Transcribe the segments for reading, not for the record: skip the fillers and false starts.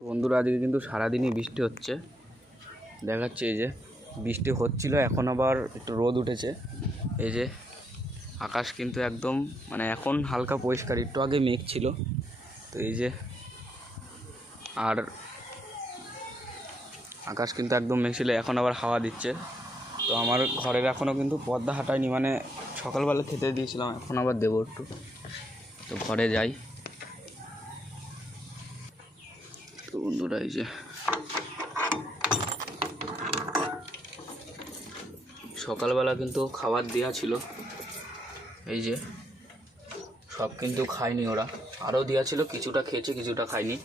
বন্ধুরা আজকে কিন্তু সারাদিনই বৃষ্টি হচ্ছে, দেখাচ্ছে। এই যে বৃষ্টি হচ্ছিল, এখন আবার একটু রোদ উঠেছে। এই যে আকাশ কিন্তু একদম এখন হালকা পরিষ্কার, একটু আগে মেঘ ছিল। তো এই যে আর আকাশ কিন্তু একদম মেঘ ছিল, এখন আবার হাওয়া দিচ্ছে। তো আমার ঘরের এখনও কিন্তু পর্দা হাঁটায়নি, সকালবেলা খেতে দিয়েছিলাম, এখন আবার দেবো একটু। তো ঘরে যাই। তো বন্ধুরা এই যে সকালবেলা কিন্তু খাবার দেওয়া ছিল, এই যে সব কিন্তু খায়নি ওরা, আরও দেওয়া ছিল, কিছুটা খেয়েছে কিছুটা খায়নি।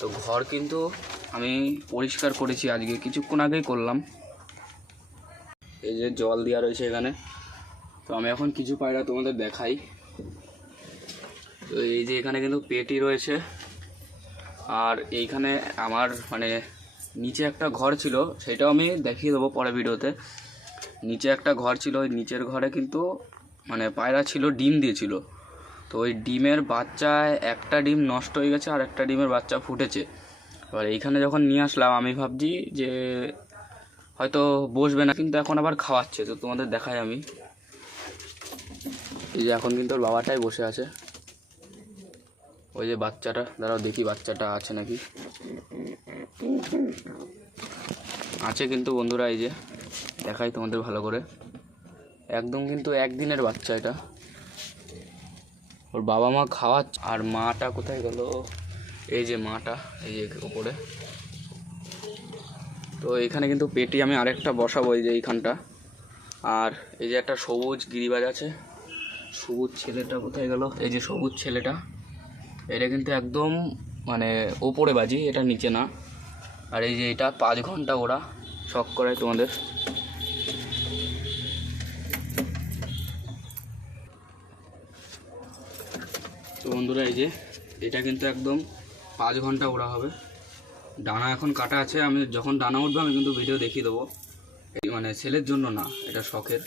তো ঘর কিন্তু আমি পরিষ্কার করেছি, আজকে কিছুক্ষণ আগেই করলাম। এই যে জল দেওয়া রয়েছে এখানে। তো আমি এখন কিছু পায়রা তোমাদের দেখাই। তো এই যে এখানে কিন্তু পেটি রয়েছে, আর এইখানে আমার নিচে একটা ঘর ছিল, সেটাও আমি দেখিয়ে দেবো পরে ভিডিওতে। নিচে একটা ঘর ছিল, ওই নিচের ঘরে কিন্তু পায়রা ছিল, ডিম দিয়েছিল। তো ওই ডিমের বাচ্চায় একটা ডিম নষ্ট হয়ে গেছে, আর একটা ডিমের বাচ্চা ফুটেছে। এবার এইখানে যখন নিয়ে আসলাম, আমি ভাবছি যে হয়তো বসবে না, কিন্তু এখন আবার খাওয়াচ্ছে। তো তোমাদের দেখাই আমি। এই যে এখন কিন্তু ওর বাবাটাই বসে আছে, ওই যে বাচ্চাটা, দাঁড়াও দেখি বাচ্চাটা আছে নাকি। আছে কিন্তু বন্ধুরা, এই যে দেখাই তোমাদের ভালো করে, একদম কিন্তু একদিনের বাচ্চা এটা। ওর বাবা মা খাওয়াচ্ছে, আর মাটা কোথায় গেল? এই যে মাটা, এই যে উপরে। তো এখানে কিন্তু পেটি আমি আরেকটা বসাবো, এই যে এইখানটা। আর এই যে একটা সবুজ গিরিবাজ আছে, সবুজ ছেলেটা কোথায় গেল? এই যে সবুজ ছেলেটা, এটা কিন্তু একদম ওপরে বাজি, এটা নিচে না। আর এই যে এটা 5 ঘন্টা ওরা শখ করায় তোমাদের। তো বন্ধুরা এই যে এটা কিন্তু একদম 5 ঘন্টা ওরা হবে। ডানা এখন কাটা আছে, আমি যখন ডানা উঠবে আমি কিন্তু ভিডিও দেখিয়ে দেবো। এই ছেলের জন্য না, এটা শখের।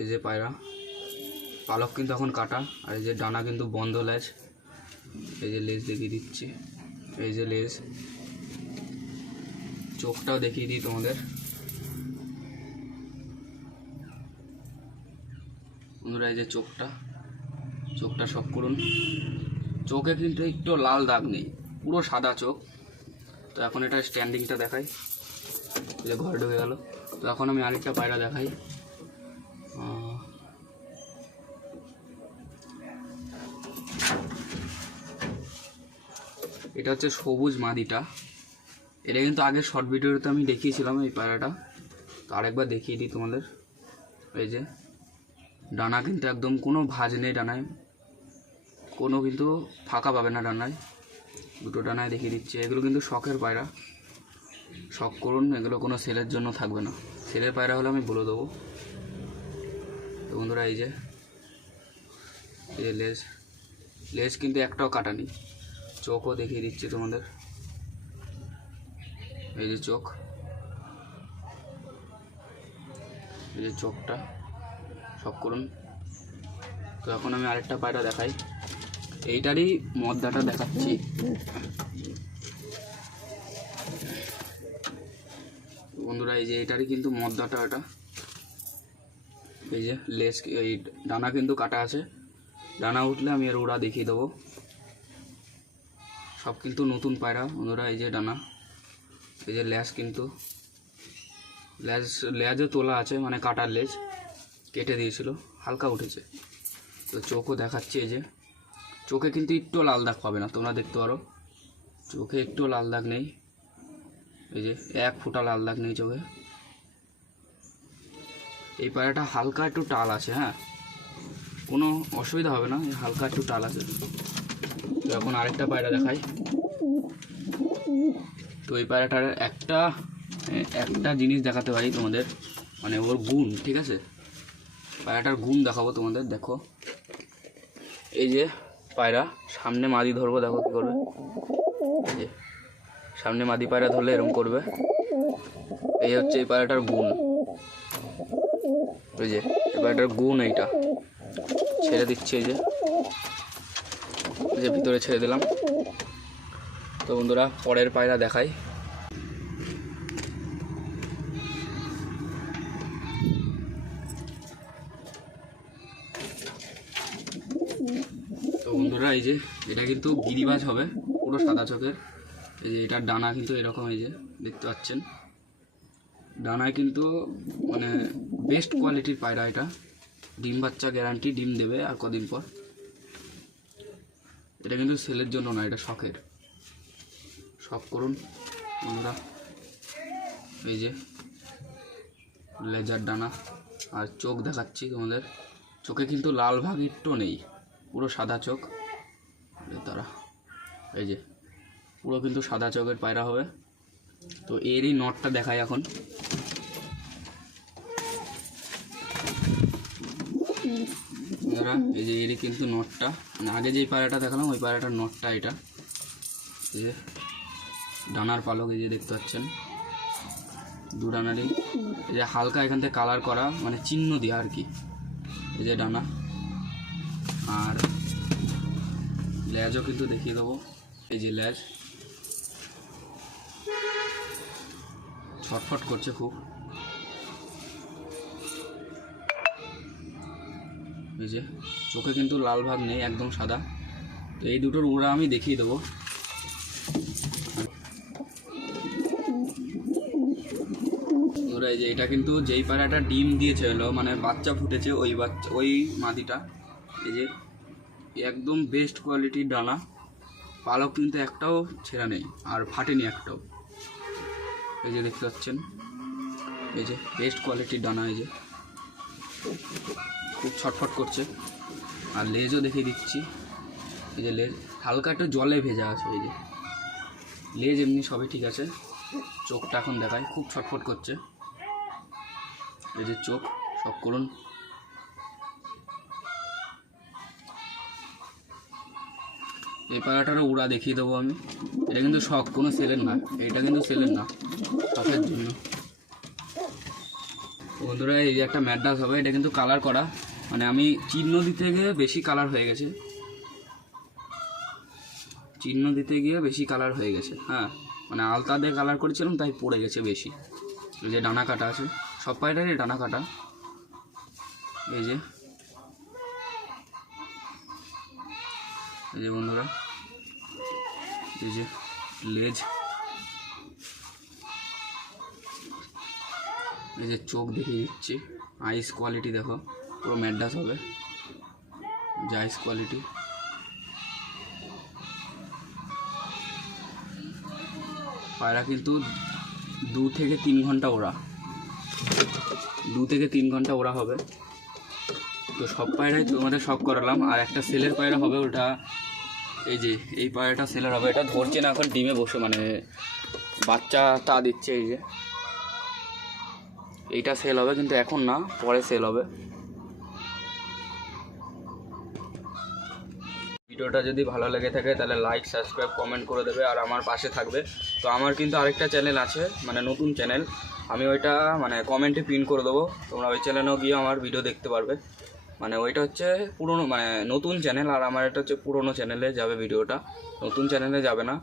এই যে পায়রা পালক কিন্তু এখন কাটা, আর এই যে ডানা কিন্তু বন্ধ লেজ। এই যে লেজ দেখিয়ে দিচ্ছি, এই যে লেজ, চোখটাও দেখিয়ে দিই তোমাদের। বন্ধুরা এই যে চোখটা শখ করুন। চোখে কিন্তু একটু লাল দাগ নেই, পুরো সাদা চোখ। তো এখন এটা স্ট্যান্ডিংটা দেখাই, এই যে ঘরে ঢুকে গেল। তো এখন আমি আরেকটা পায়রা দেখাই। এটা হচ্ছে সবুজ মাদিটা, এটা কিন্তু আগের শর্ট ভিডিওতে আমি দেখিয়েছিলাম এই পায়রাটা। তো আরেকবার দেখিয়ে দিই তোমাদের। এই যে ডানা কিন্তু একদম কোনো ভাঁজ নেই ডানায়, কোনো কিন্তু ফাঁকা পাবে না ডানায়, দুটো ডানায় দেখিয়ে দিচ্ছে। এগুলো কিন্তু শখের পায়রা, শখ করুন, এগুলো কোনো সেলের জন্য থাকবে না। সেলের পায়রা হলে আমি বলে দেবো। তো বন্ধুরা এই যে লেজ কিন্তু একটাও কাটা নেই। চোখও দেখিয়ে দিচ্ছি তোমাদের, এই যে চোখ, এই যে চোখটা শখ করুন। তো এখন আমি আরেকটা পায়রা দেখাই, এইটারই মদ্দাটা দেখাচ্ছি। বন্ধুরা এই যে এইটারই কিন্তু মদ্দাটা, এটা এই যে লেজ, এই ডানা কিন্তু কাটা আছে, ডানা উঠলে আমি এর ওড়া দেখিয়ে দেবো। সব কিন্তু নতুন পায়রা বন্ধুরা। এই যে ডানা, এই যে লেজ, কিন্তু লেজও তোলা আছে, কাটার লেজ কেটে দিয়েছিল, হালকা উঠেছে। তো চোখও দেখাচ্ছি, এই যে চোখে কিন্তু একটু লাল দাগ পাবে না, তোমরা দেখতে পারো, চোখে একটু লাল দাগ নেই। এই যে 1 ফোঁটা লাল দাগ নেই চোখে। এই পায়রাটা হালকা একটু টাল আছে, হ্যাঁ, কোনো অসুবিধা হবে না, হালকা একটু টাল আছে। তো এখন আরেকটা পায়রা দেখাই। তো এই পায়রাটার একটা জিনিস দেখাতে পারি তোমাদের, ওর গুণ, ঠিক আছে, পায়রাটার গুণ দেখাবো তোমাদের। দেখো এই যে পায়রা, সামনে মাদি ধরবো, দেখো কী করবে। এই যে সামনে মাদি পায়রা ধরলে এরকম করবে। এই হচ্ছে এই পায়রাটার গুণ, এই যে এই পায়রাটার গুণ এইটা। ছেড়ে দিচ্ছি, এই যে ভিতরে ছেড়ে দিলাম। তো বন্ধুরা পরের পায়রা দেখাই। তো বন্ধুরা এই যে এটা কিন্তু গিরিবাজ হবে, পুরো সাদা চোখের। এই যে এটার ডানা কিন্তু এরকম, এই যে দেখতে পাচ্ছেন ডানায় কিন্তু মানে বেস্ট কোয়ালিটির পায়রা। এটা ডিম বাচ্চা গ্যারান্টি, ডিম দেবে আর কদিন পর। এটা কিন্তু সেলের জন্য না, এটা শখের। শখ করুন বন্ধুরা। এই যে লেজার ডানা আর চোখ দেখাচ্ছি তোমাদের। চোখে কিন্তু লাল ভাগ একটু নেই, পুরো সাদা চোখ। তারা এই যে পুরো কিন্তু সাদা চোখের পায়রা হবে। তো এরই নটটা দেখাই এখন। এই যে এরই কিন্তু নটটা, মানে আগে যেই পায়রাটা দেখালাম ওই পায়রাটার নটটা এটা। এই যে ডানার পালক এই যে দেখতে পাচ্ছেন, দু ডানারই। এই যে হালকা এখান থেকে কালার করা, মানে চিহ্ন দেওয়া আর কি। এই যে ডানা আর লেজও কিন্তু দেখিয়ে দেবো। এই যে লেজ ছটফট করছে খুব। এই যে চোখে কিন্তু লাল ভাগ নেই, একদম সাদা। তো এই দুটোর উড়া আমি দেখিয়ে দেবো। ওরা এই যে এটা কিন্তু যেই পায়রাটা ডিম দিয়েছে হলো, মানে বাচ্চা ফুটেছে, ওই মাদিটা। এই যে একদম বেস্ট কোয়ালিটির ডানা, পালক কিন্তু একটাও ছেঁড়া নেই আর ফাটেনি একটাও। এই যে দেখতে পাচ্ছেন, এই যে বেস্ট কোয়ালিটির ডানা। এই যে খুব ছটফট করছে। আর লেজও দেখিয়ে দিচ্ছি। এই যে লেজ হালকা একটু জলে ভেজা আছে। এই যে লেজ এমনি সবই ঠিক আছে। চোখটা এখন দেখায়, খুব ছটফট করছে। এই যে চোখ সব করুন। এই পায়রাটারও উড়া দেখিয়ে দেবো আমি। এটা কিন্তু শখ, কোনো সেলের না। এটা কিন্তু সেলের না, শখের জন্য। বন্ধুরা এই যে একটা ম্যাড্রাস হবে, এটা কিন্তু কালার করা, মানে আমি চিহ্ন দিতে গিয়ে বেশি কালার হয়ে গেছে। চিহ্ন দিতে গিয়ে বেশি কালার হয়ে গেছে। হ্যাঁ, মানে আলতা দিয়ে কালার করেছিলাম তাই পড়ে গেছে বেশি। এই যে ডানা কাটা আছে, সব পায়রারই ডানা কাটা। এই যে বন্ধুরা এই যে লেজ, এই যে চোখ দেখিয়ে দিচ্ছি। আইস কোয়ালিটি দেখো, পুরো ম্যাড্রাস হবে। যে আইস কোয়ালিটি, পায়রা কিন্তু 2 থেকে 3 ঘন্টা ওড়া, 2 থেকে 3 ঘন্টা ওড়া হবে। তো সব পায়রাই তোমাদের শখ করালাম। আর একটা সেলের পায়রা হবে, ওটা এই যে এই পায়রাটা সেলের হবে। এটা ধরছে না এখন, ডিমে বসে মানে বাচ্চা তা দিচ্ছে। এই যে এইটা সেল হবে, কিন্তু এখন না, পরে সেল হবে। ভিডিওটা যদি ভালো লেগে থাকে তাহলে লাইক, সাবস্ক্রাইব, কমেন্ট করে দেবে আর আমার পাশে থাকবে। তো আমার কিন্তু আরেকটা চ্যানেল আছে, মানে নতুন চ্যানেল, আমি ওইটা মানে কমেন্টে পিন করে দেবো। তোমরা ওই চ্যানেলেও গিয়ে আমার ভিডিও দেখতে পারবে। মানে ওইটা হচ্ছে পুরনো, মানে নতুন চ্যানেল, আর আমার এটা হচ্ছে পুরনো চ্যানেলে যাবে ভিডিওটা, নতুন চ্যানেলে যাবে না।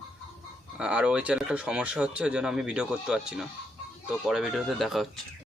আর ওই চ্যানেলটা সমস্যা হচ্ছে, ওই জন্য আমি ভিডিও করতে পারছি না। তো পরে ভিডিওতে দেখা হচ্ছে।